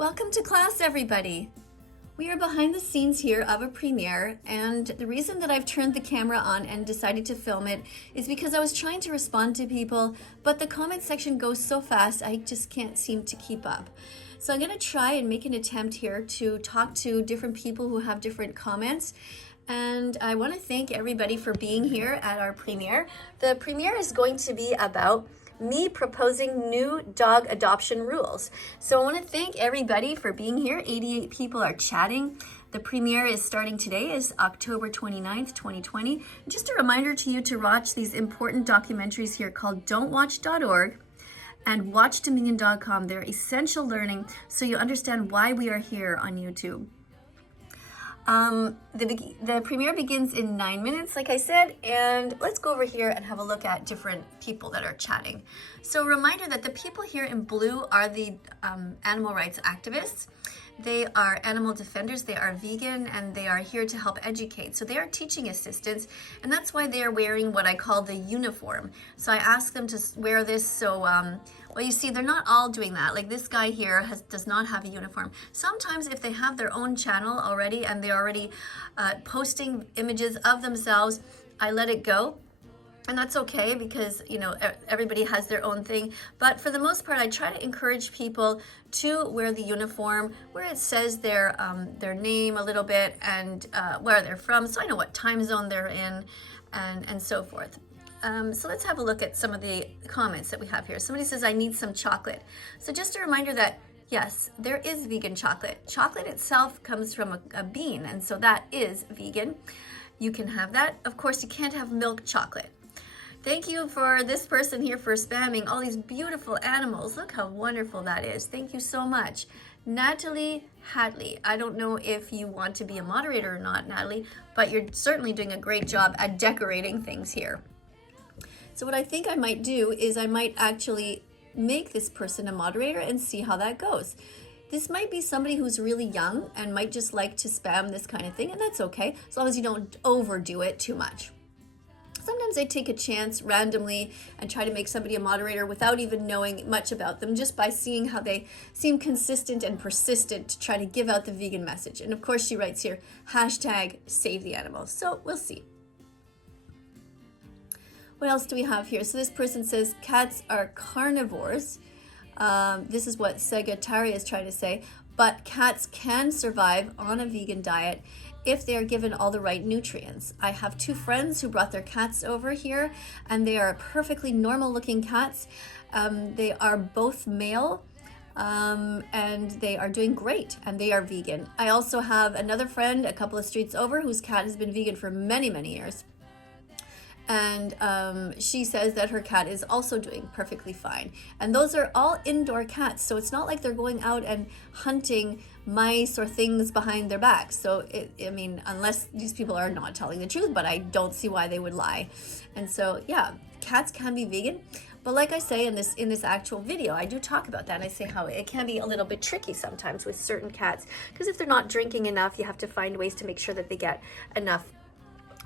Welcome to class, everybody. We are behind the scenes here of a premiere, and the reason that I've turned the camera on and decided to film it is because I was trying to respond to people, but the comment section goes so fast I just can't seem to keep up. So I'm going to try and make an attempt here to talk to different people who have different comments. And I want to thank everybody for being here at our premiere. The premiere is going to be about me proposing new dog adoption rules. So I want to thank everybody for being here. 88 people are chatting. The premiere is starting today, is October 29th, 2020. Just a reminder to you to watch these important documentaries here called don'twatch.org and watchdominion.com. They're essential learning so you understand why we are here on YouTube. The premiere begins in 9 minutes, like I said, and let's go over here and have a look at different people that are chatting. So a reminder that the people here in blue are the animal rights activists. They are animal defenders, they are vegan, and they are here to help educate. So they are teaching assistants, and that's why they are wearing what I call the uniform. So I asked them to wear this so, well, you see, they're not all doing that. Like this guy here does not have a uniform. Sometimes if they have their own channel already and they're already posting images of themselves, I let it go. And that's okay because, you know, everybody has their own thing. But for the most part, I try to encourage people to wear the uniform where it says their name a little bit and where they're from, so I know what time zone they're in and so forth. So let's have a look at some of the comments that we have here. Somebody says, I need some chocolate. So just a reminder that, yes, there is vegan chocolate. Chocolate itself comes from a bean, and so that is vegan. You can have that. Of course, you can't have milk chocolate. Thank you for this person here for spamming all these beautiful animals. Look how wonderful that is. Thank you so much. Natalie Hadley. I don't know if you want to be a moderator or not, Natalie, but you're certainly doing a great job at decorating things here. So what I think I might do is I might actually make this person a moderator and see how that goes. This might be somebody who's really young and might just like to spam this kind of thing, and that's okay, as long as you don't overdo it too much. Sometimes I take a chance randomly and try to make somebody a moderator without even knowing much about them, just by seeing how they seem consistent and persistent to try to give out the vegan message. And of course she writes here, #save the animals. So we'll see. What else do we have here? So this person says cats are carnivores. This is what Segatari is trying to say, but cats can survive on a vegan diet if they are given all the right nutrients. I have two friends who brought their cats over here, and they are perfectly normal looking cats. They are both male, and they are doing great, and they are vegan. I also have another friend a couple of streets over whose cat has been vegan for many, many years. And she says that her cat is also doing perfectly fine. And those are all indoor cats, so it's not like they're going out and hunting mice or things behind their backs. So, I mean, unless these people are not telling the truth, but I don't see why they would lie. And so, yeah, cats can be vegan. But like I say in this actual video, I do talk about that, and I say how it can be a little bit tricky sometimes with certain cats, because if they're not drinking enough, you have to find ways to make sure that they get enough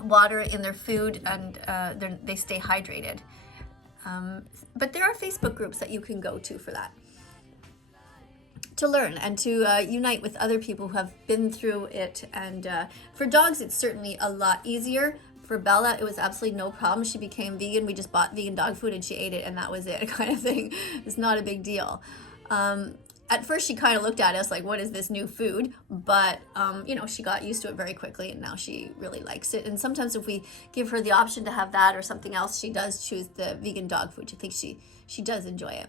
water in their food and they stay hydrated. But there are Facebook groups that you can go to for that, to learn and to unite with other people who have been through it. And for dogs, it's certainly a lot easier. For Bella, it was absolutely no problem. She became vegan. We just bought vegan dog food and she ate it, and that was it, kind of thing. It's not a big deal. At first, she kind of looked at us like, what is this new food? But, you know, she got used to it very quickly, and now she really likes it. And sometimes if we give her the option to have that or something else, she does choose the vegan dog food. I think she does enjoy it.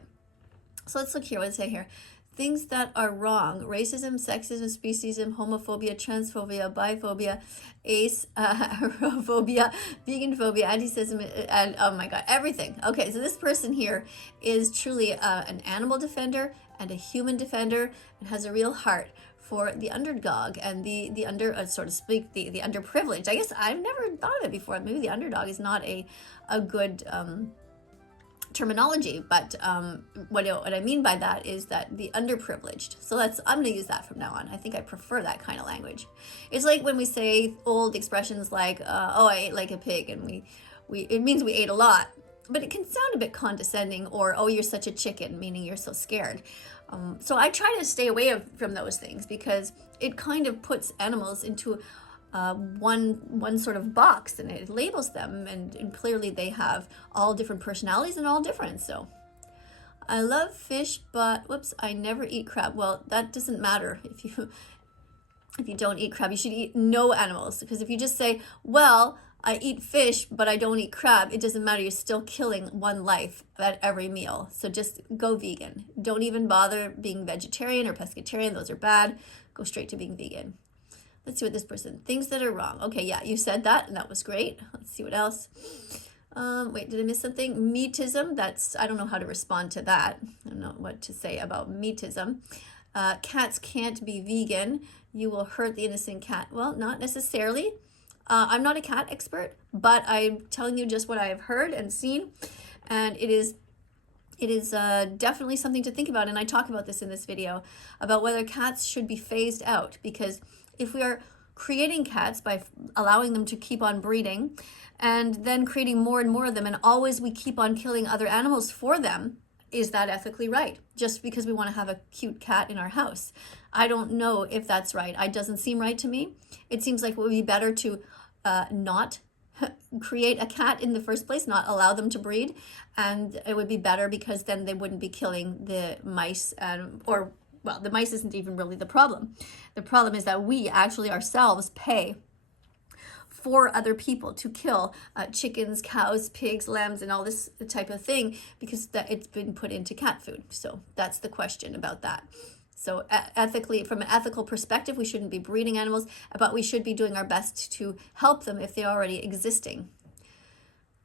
So let's look here. What does it say here? Things that are wrong: racism, sexism, speciesism, homophobia, transphobia, biphobia, aerophobia, vegan phobia, anti-Semitism, and oh my God, everything. Okay, so this person here is truly an animal defender and a human defender, and has a real heart for the underdog and the under, so to speak, the underprivileged. I guess I've never thought of it before. Maybe the underdog is not a good terminology, but what I mean by that is that the underprivileged. So I'm going to use that from now on. I think I prefer that kind of language. It's like when we say old expressions like, oh, I ate like a pig, and it means we ate a lot. but it can sound a bit condescending, or, oh, you're such a chicken, meaning you're so scared. So I try to stay away from those things, because it kind of puts animals into one sort of box, and it labels them, and clearly they have all different personalities and all different. So I love fish, but whoops, I never eat crab. Well, that doesn't matter. If you don't eat crab, you should eat no animals, because if you just say, well, I eat fish, but I don't eat crab, it doesn't matter. You're still killing one life at every meal. So just go vegan. Don't even bother being vegetarian or pescatarian. Those are bad. Go straight to being vegan. Let's see what this person, things that are wrong. Okay, yeah, you said that, and that was great. Let's see what else. Wait, did I miss something? Meatism, I don't know how to respond to that. I don't know what to say about meatism. Cats can't be vegan. You will hurt the innocent cat. Well, not necessarily. I'm not a cat expert, but I'm telling you just what I have heard and seen, and it is definitely something to think about. And I talk about this in this video, about whether cats should be phased out, because if we are creating cats by allowing them to keep on breeding, and then creating more and more of them, and always we keep on killing other animals for them, is that ethically right? Just because we want to have a cute cat in our house. I don't know if that's right. It doesn't seem right to me. It seems like it would be better to not create a cat in the first place, not allow them to breed. And it would be better, because then they wouldn't be killing the mice, well, the mice isn't even really the problem. The problem is that we actually ourselves pay for other people to kill chickens, cows, pigs, lambs, and all this type of thing, because it's been put into cat food. So that's the question about that. So ethically, from an ethical perspective, we shouldn't be breeding animals, but we should be doing our best to help them if they're already existing.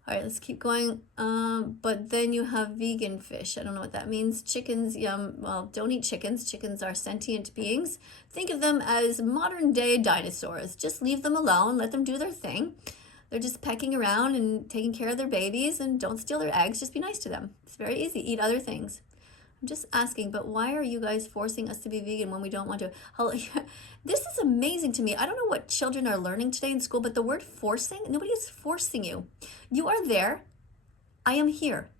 All right, let's keep going. But then you have vegan fish. I don't know what that means. Chickens, yum. Well, don't eat chickens. Chickens are sentient beings. Think of them as modern day dinosaurs. Just leave them alone. Let them do their thing. They're just pecking around and taking care of their babies, and don't steal their eggs. Just be nice to them. It's very easy. Eat other things. I'm just asking, but why are you guys forcing us to be vegan when we don't want to? This is amazing to me. I don't know what children are learning today in school, but the word forcing, nobody is forcing you. You are there. I am here.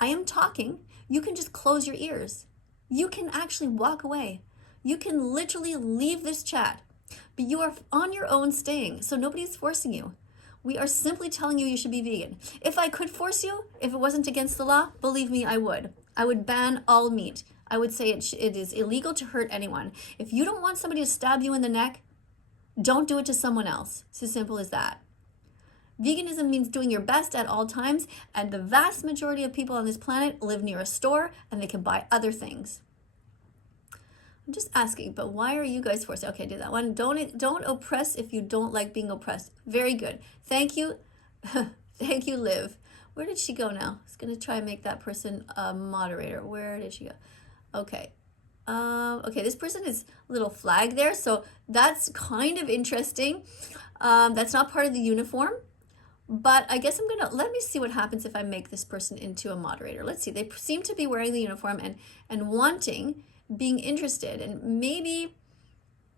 I am talking. You can just close your ears. You can actually walk away. You can literally leave this chat, but you are on your own staying. So nobody is forcing you. We are simply telling you should be vegan. If I could force you, if it wasn't against the law, believe me, I would. I would ban all meat. I would say it is illegal to hurt anyone. If you don't want somebody to stab you in the neck, don't do it to someone else. It's as simple as that. Veganism means doing your best at all times, and the vast majority of people on this planet live near a store, and they can buy other things. I'm just asking, but why are you guys forced? Okay, do that one. Don't oppress if you don't like being oppressed. Very good. Thank you. Thank you, Liv. Where did she go now? I was going to try and make that person a moderator. Where did she go? Okay. Okay, this person is a little flag there, so that's kind of interesting. That's not part of the uniform, but I guess let me see what happens if I make this person into a moderator. Let's see. They seem to be wearing the uniform and wanting, being interested, and maybe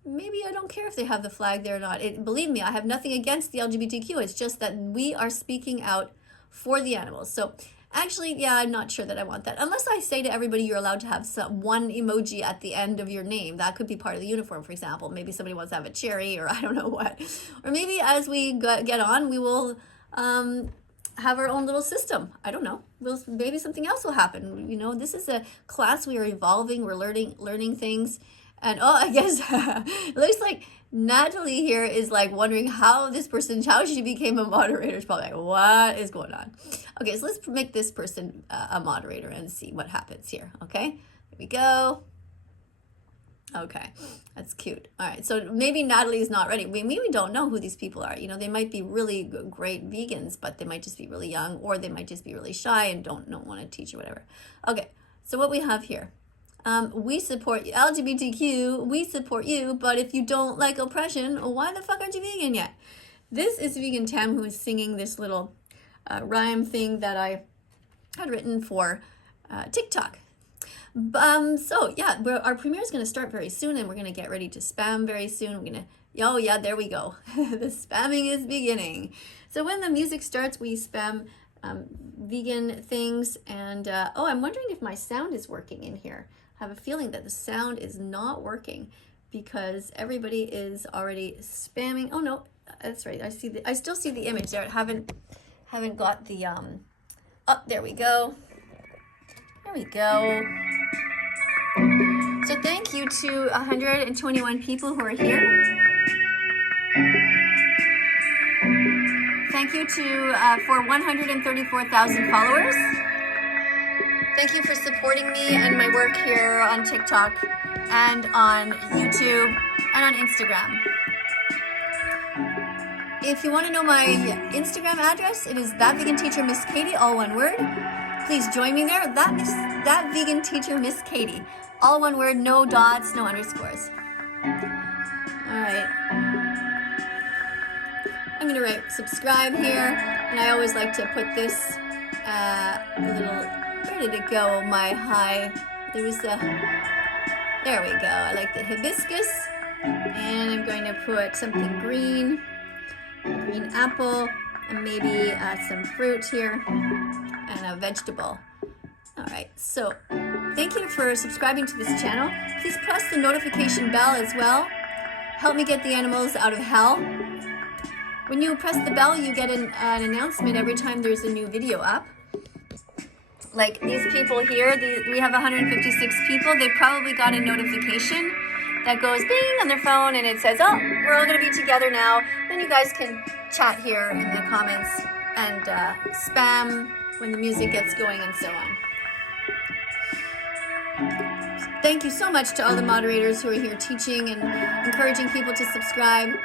I don't care if they have the flag there or not. Believe me, I have nothing against the LGBTQ. It's just that we are speaking out for the animals. So actually, yeah, I'm not sure that I want that. Unless I say to everybody, you're allowed to have one emoji at the end of your name. That could be part of the uniform, for example. Maybe somebody wants to have a cherry, or I don't know what. Or maybe as we get on, we will have our own little system. I don't know. Maybe something else will happen. You know, this is a class. We are evolving. We're learning things. And I guess it looks like Natalie here is like wondering how she became a moderator. She's probably like, what is going on? Okay, so let's make this person a moderator and see what happens here. Okay, here we go. Okay, that's cute. All right, so maybe Natalie's not ready. We don't know who these people are. You know, they might be really great vegans, but they might just be really young, or they might just be really shy and don't want to teach or whatever. Okay, so what we have here. We support LGBTQ, we support you, but if you don't like oppression, why the fuck aren't you vegan yet? This is Vegan Tam, who is singing this little rhyme thing that I had written for TikTok. So yeah, our premiere is going to start very soon, and we're going to get ready to spam very soon. We're going to, oh yeah, there we go. The spamming is beginning. So when the music starts, we spam vegan things. And oh, I'm wondering if my sound is working in here. I have a feeling that the sound is not working because everybody is already spamming. Oh no, that's right. I still see the image there. I haven't got the oh, there we go. There we go. So thank you to 121 people who are here. Thank you to for 134,000 followers. Thank you for supporting me and my work here on TikTok and on YouTube and on Instagram. If you want to know my Instagram address, it is thatveganteacher Miss KADIE, all one word. Please join me there. That vegan teacher Miss KADIE, all one word, no dots, no underscores. All right. I'm gonna write subscribe here, and I always like to put this little, where did it go? My hi, there we go. I like the hibiscus, and I'm going to put something green, a green apple, and maybe some fruit here, and a vegetable. All right, so thank you for subscribing to this channel. Please press the notification bell as well. Help me get the animals out of hell. When you press the bell, you get an announcement every time there's a new video up. Like these people here, we have 156 people. They probably got a notification that goes bing on their phone and it says, oh, we're all gonna be together now. Then you guys can chat here in the comments and spam when the music gets going and so on. Thank you so much to all the moderators who are here teaching and encouraging people to subscribe.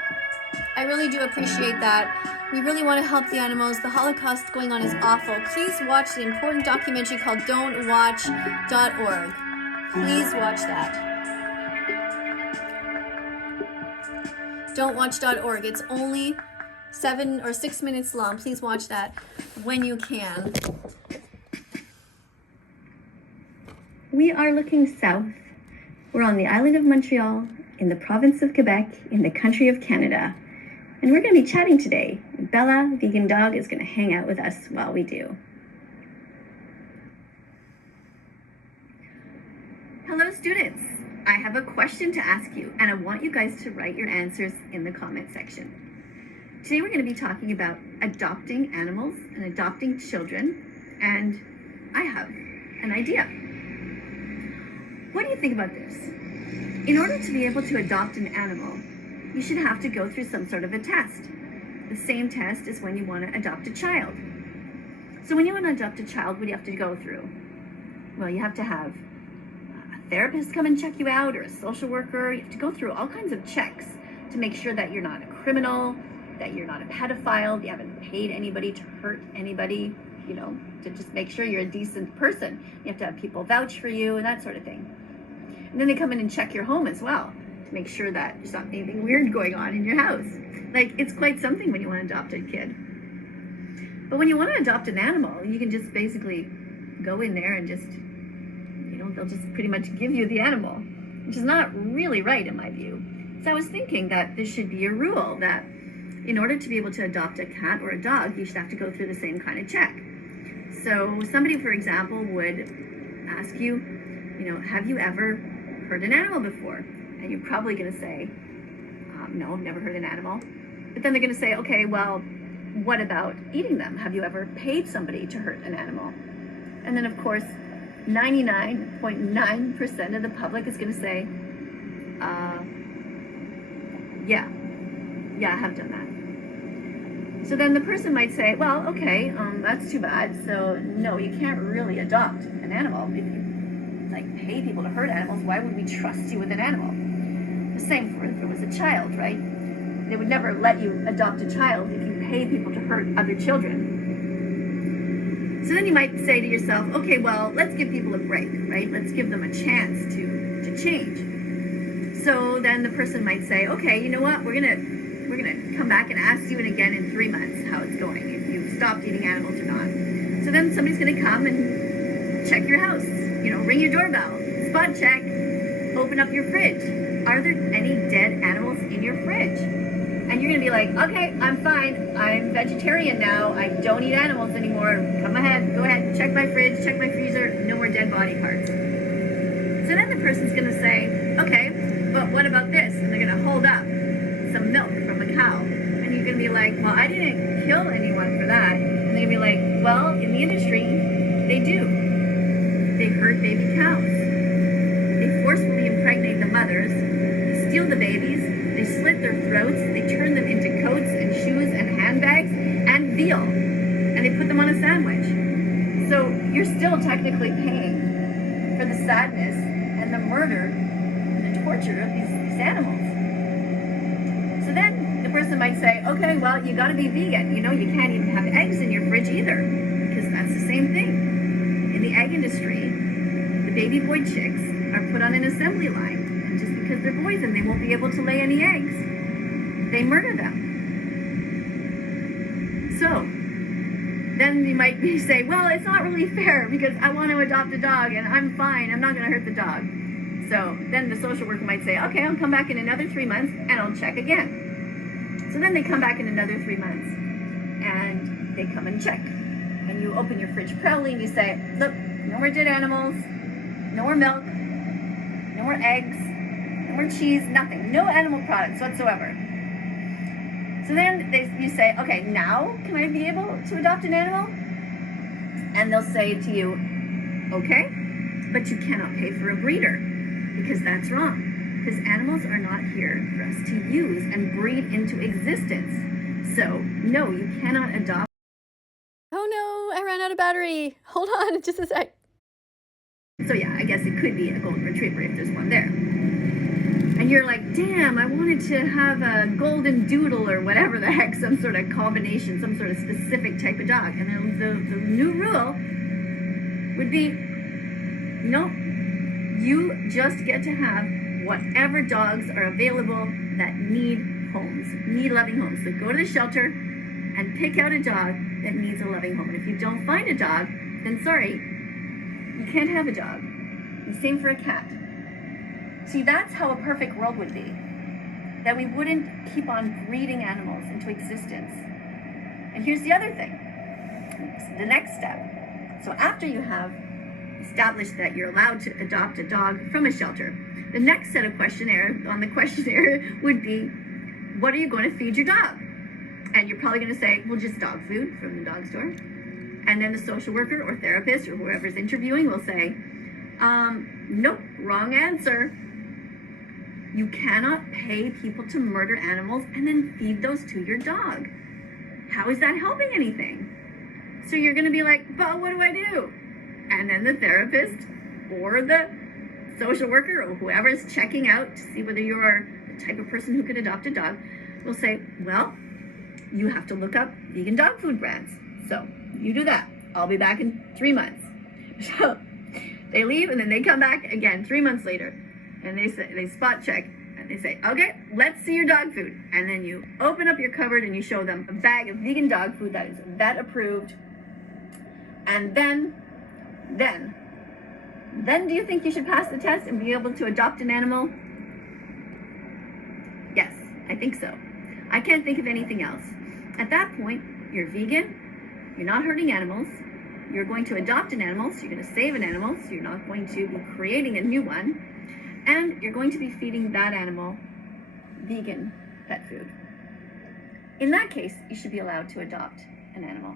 I really do appreciate that. We really want to help the animals. The Holocaust going on is awful. Please watch the important documentary called don'twatch.org. Please watch that. Don'twatch.org. It's only 7 or 6 minutes long. Please watch that when you can. We are looking south. We're on the island of Montreal, in the province of Quebec, in the country of Canada. And we're going to be chatting today. Bella, vegan dog, is going to hang out with us while we do. Hello, students. I have a question to ask you, and I want you guys to write your answers in the comment section. Today we're going to be talking about adopting animals and adopting children, and I have an idea. What do you think about this? In order to be able to adopt an animal, you should have to go through some sort of a test. The same test as when you want to adopt a child. So when you want to adopt a child, what do you have to go through? Well, you have to have a therapist come and check you out, or a social worker. You have to go through all kinds of checks to make sure that you're not a criminal, that you're not a pedophile, you haven't paid anybody to hurt anybody, you know, to just make sure you're a decent person. You have to have people vouch for you and that sort of thing. And then they come in and check your home as well, to make sure that there's not anything weird going on in your house. Like, it's quite something when you want to adopt a kid. But when you want to adopt an animal, you can just basically go in there and just, you know, they'll just pretty much give you the animal, which is not really right in my view. So I was thinking that there should be a rule that in order to be able to adopt a cat or a dog, you should have to go through the same kind of check. So somebody, for example, would ask you, you know, have you ever heard an animal before? And you're probably going to say, no, I've never heard an animal. But then they're going to say, okay, well, what about eating them? Have you ever paid somebody to hurt an animal? And then, of course, 99.9% of the public is going to say, yeah, I have done that. So then the person might say, well, okay, that's too bad. So no, you can't really adopt an animal. If you like pay people to hurt animals, why would we trust you with an animal? The same for if it was a child, right? They would never let you adopt a child if you pay people to hurt other children. So then you might say to yourself, okay, well, let's give people a break, right? Let's give them a chance to change. So then the person might say, okay, you know what? We're gonna come back and ask you again in 3 months how it's going, if you've stopped eating animals or not. So then somebody's gonna come and check your house, you know, ring your doorbell, spot check, open up your fridge. Are there any dead animals in your fridge? And you're gonna be like, okay, I'm fine. I'm vegetarian now. I don't eat animals anymore. Come ahead, go ahead, check my fridge, check my freezer, no more dead body parts. So then the person's gonna say, okay, but what about this? And they're gonna hold up some milk from a cow. And you're gonna be like, well, I didn't kill anyone for that. And they're gonna be like, well, in the industry, they do. They hurt baby cows. They forcefully impregnate the mothers. They steal the babies. They slit their throats. They turn them into coats and shoes and handbags and veal. And they put them on a sandwich. So you're still technically paying for the sadness and the murder and the torture of these animals. So then the person might say, okay, well, you gotta be vegan. You know, you can't even have eggs in your fridge either, because that's the same thing. In the egg industry, the baby boy chicks are put on an assembly line. And just because they're boys and they won't be able to lay any eggs, they murder them. So then you might say, well, it's not really fair because I want to adopt a dog and I'm fine. I'm not going to hurt the dog. So then the social worker might say, okay, I'll come back in another 3 months and I'll check again. So then they come back in another 3 months and they come and check. And you open your fridge proudly and you say, look, no more dead animals, no more milk, no more eggs, no more cheese, nothing. No animal products whatsoever. So then you say, okay, now can I be able to adopt an animal? And they'll say to you, okay, but you cannot pay for a breeder because that's wrong. Because animals are not here for us to use and breed into existence. So no, you cannot adopt. Oh no, I ran out of battery. Hold on just a sec. So yeah, I guess it could be a golden retriever if there's one there. And you're like, damn, I wanted to have a golden doodle or whatever the heck, some sort of combination, some sort of specific type of dog. And then the new rule would be, no, you just get to have whatever dogs are available that need homes, need loving homes. So go to the shelter and pick out a dog that needs a loving home. And if you don't find a dog, then sorry, you can't have a dog. And same for a cat. See, that's how a perfect world would be. That we wouldn't keep on breeding animals into existence. And here's the other thing. The next step. So after you have established that you're allowed to adopt a dog from a shelter, the next set of questionnaire on the questionnaire would be, what are you going to feed your dog? And you're probably going to say, well, just dog food from the dog store. And then the social worker or therapist or whoever's interviewing will say, nope, wrong answer. You cannot pay people to murder animals and then feed those to your dog. How is that helping anything? So you're going to be like, but what do I do? And then the therapist or the social worker or whoever's checking out to see whether you are the type of person who could adopt a dog will say, well, you have to look up vegan dog food brands. So you do that. I'll be back in 3 months. So they leave and then they come back again 3 months later. And they spot check and they say, okay, let's see your dog food. And then you open up your cupboard and you show them a bag of vegan dog food that is vet approved. And then do you think you should pass the test and be able to adopt an animal? Yes, I think so. I can't think of anything else. At that point, you're vegan, you're not hurting animals, you're going to adopt an animal, so you're going to save an animal, so you're not going to be creating a new one. And you're going to be feeding that animal vegan pet food. In that case, you should be allowed to adopt an animal.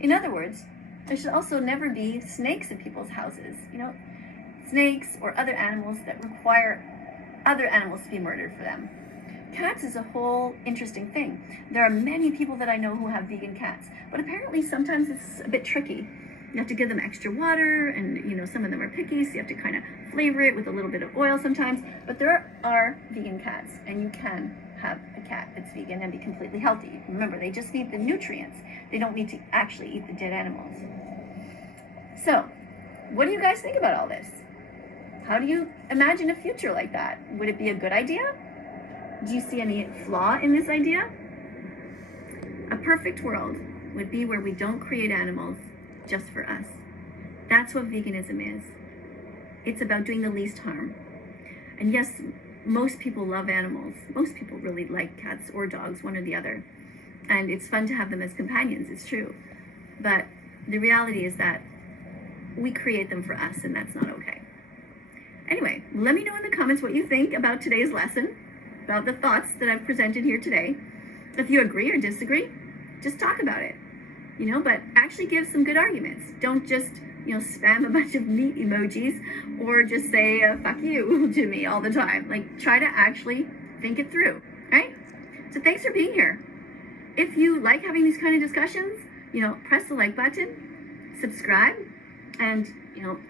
In other words, there should also never be snakes in people's houses. You know, snakes or other animals that require other animals to be murdered for them. Cats is a whole interesting thing. There are many people that I know who have vegan cats, but apparently sometimes it's a bit tricky. You have to give them extra water, and you know, some of them are picky, so you have to kind of flavor it with a little bit of oil sometimes. But there are vegan cats, and you can have a cat that's vegan and be completely healthy. Remember, they just need the nutrients. They don't need to actually eat the dead animals. So, what do you guys think about all this? How do you imagine a future like that? Would it be a good idea? Do you see any flaw in this idea? A perfect world would be where we don't create animals just for us. That's what veganism is. It's about doing the least harm. And yes, most people love animals. Most people really like cats or dogs, one or the other. And it's fun to have them as companions, it's true. But the reality is that we create them for us, and that's not okay. Anyway, let me know in the comments what you think about today's lesson, about the thoughts that I've presented here today. If you agree or disagree, just talk about it, but actually give some good arguments. Don't just, spam a bunch of meat emojis or just say, fuck you to me all the time. Like, try to actually think it through, right? So thanks for being here. If you like having these kind of discussions, press the like button, subscribe, and,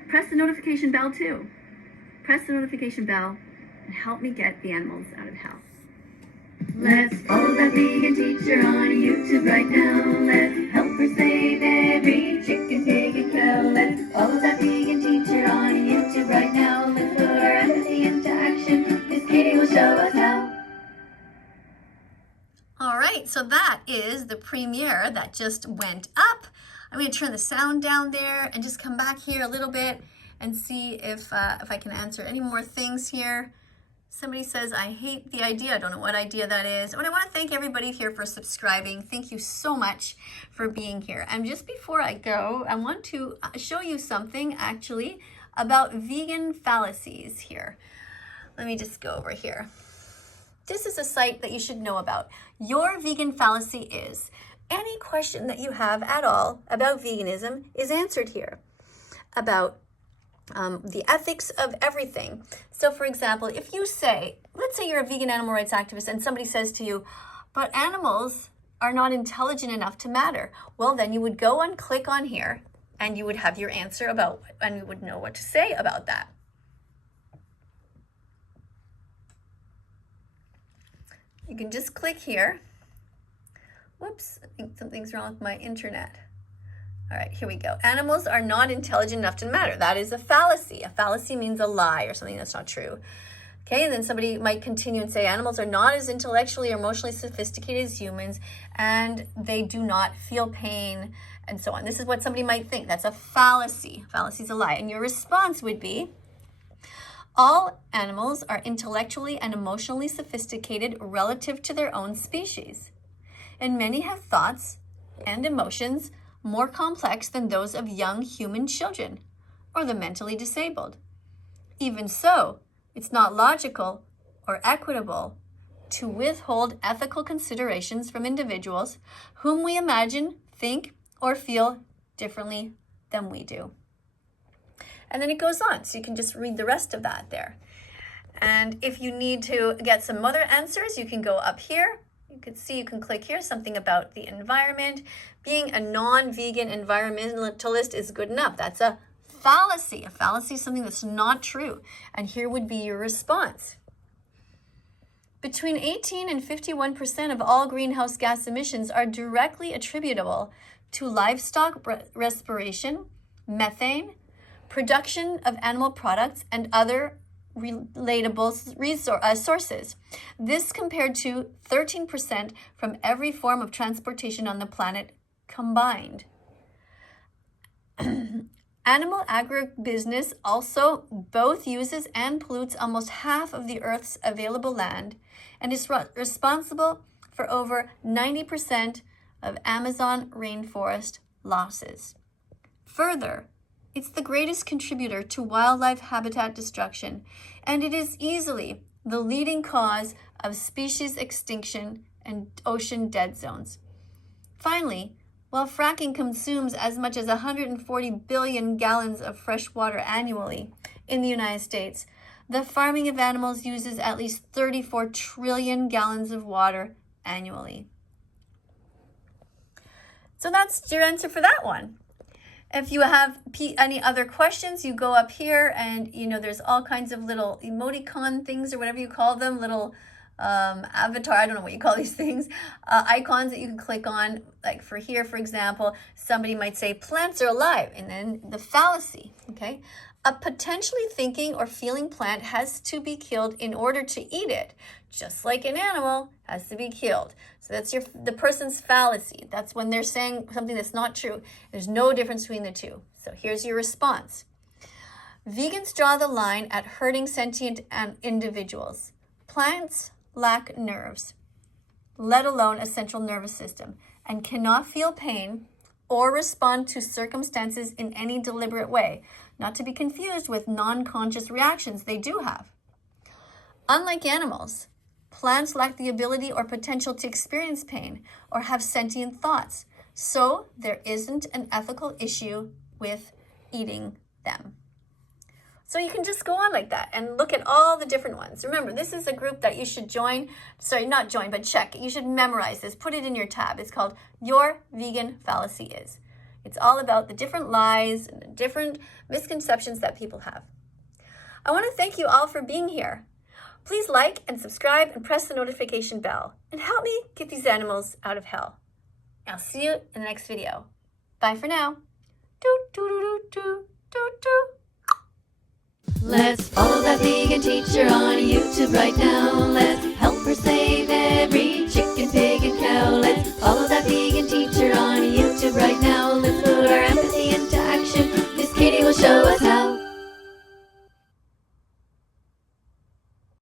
press the notification bell too. Press the notification bell and help me get the animals out of hell. Let's follow that vegan teacher on YouTube right now. Let's help her save every chicken, pig, and cow. Let's follow that vegan teacher on YouTube right now. Let's put our empathy into action. Miss Katie will show us how. All right, so that is the premiere that just went up. I'm going to turn the sound down there and just come back here a little bit and see if I can answer any more things here. Somebody says, I hate the idea. I don't know what idea that is. And I want to thank everybody here for subscribing. Thank you so much for being here. And just before I go, I want to show you something actually about vegan fallacies here. Let me just go over here. This is a site that you should know about. Your vegan fallacy is, any question that you have at all about veganism is answered here. About the ethics of everything. So for example, if you say, let's say you're a vegan animal rights activist and somebody says to you, but animals are not intelligent enough to matter. Well, then you would go and click on here and you would have your answer about, and you would know what to say about that. You can just click here. Whoops, I think something's wrong with my internet. All right, here we go. Animals are not intelligent enough to matter. That is a fallacy. A fallacy means a lie or something that's not true. Okay, and then somebody might continue and say animals are not as intellectually or emotionally sophisticated as humans, and they do not feel pain, and so on. This is what somebody might think. That's a fallacy. Fallacy is a lie. And your response would be, all animals are intellectually and emotionally sophisticated relative to their own species, and many have thoughts and emotions more complex than those of young human children or the mentally disabled. Even so, it's not logical or equitable to withhold ethical considerations from individuals whom we imagine, think, or feel differently than we do. And then it goes on, so you can just read the rest of that there. And if you need to get some other answers, you can go up here. You can see, you can click here, something about the environment. Being a non-vegan environmentalist is good enough. That's a fallacy. A fallacy is something that's not true. And here would be your response. Between 18 and 51% of all greenhouse gas emissions are directly attributable to livestock respiration, methane, production of animal products, and other relatable sources. This compared to 13% from every form of transportation on the planet combined. Animal agribusiness also both uses and pollutes almost half of the Earth's available land and is responsible for over 90% of Amazon rainforest losses. Further, it's the greatest contributor to wildlife habitat destruction, and it is easily the leading cause of species extinction and ocean dead zones. Finally, while fracking consumes as much as 140 billion gallons of fresh water annually in the United States, the farming of animals uses at least 34 trillion gallons of water annually. So that's your answer for that one. If you have any other questions, you go up here and, there's all kinds of little emoticon things or whatever you call them, little avatar, I don't know what you call these things, icons that you can click on. Like for here, for example, somebody might say plants are alive, and then the fallacy, okay? A potentially thinking or feeling plant has to be killed in order to eat it, just like an animal has to be killed. So that's the person's fallacy. That's when they're saying something that's not true. There's no difference between the two. So here's your response. Vegans draw the line at hurting sentient individuals. Plants lack nerves, let alone a central nervous system, and cannot feel pain or respond to circumstances in any deliberate way, not to be confused with non-conscious reactions they do have. Unlike animals, plants lack the ability or potential to experience pain or have sentient thoughts, so there isn't an ethical issue with eating them. So you can just go on like that and look at all the different ones. Remember, this is a group that you should join. Sorry, not join, but check. You should memorize this. Put it in your tab. It's called Your Vegan Fallacy Is. It's all about the different lies and the different misconceptions that people have. I want to thank you all for being here. Please like and subscribe and press the notification bell and help me get these animals out of hell. I'll see you in the next video. Bye for now. Doo, doo, doo, doo, doo, doo. Let's follow that vegan teacher on YouTube right now.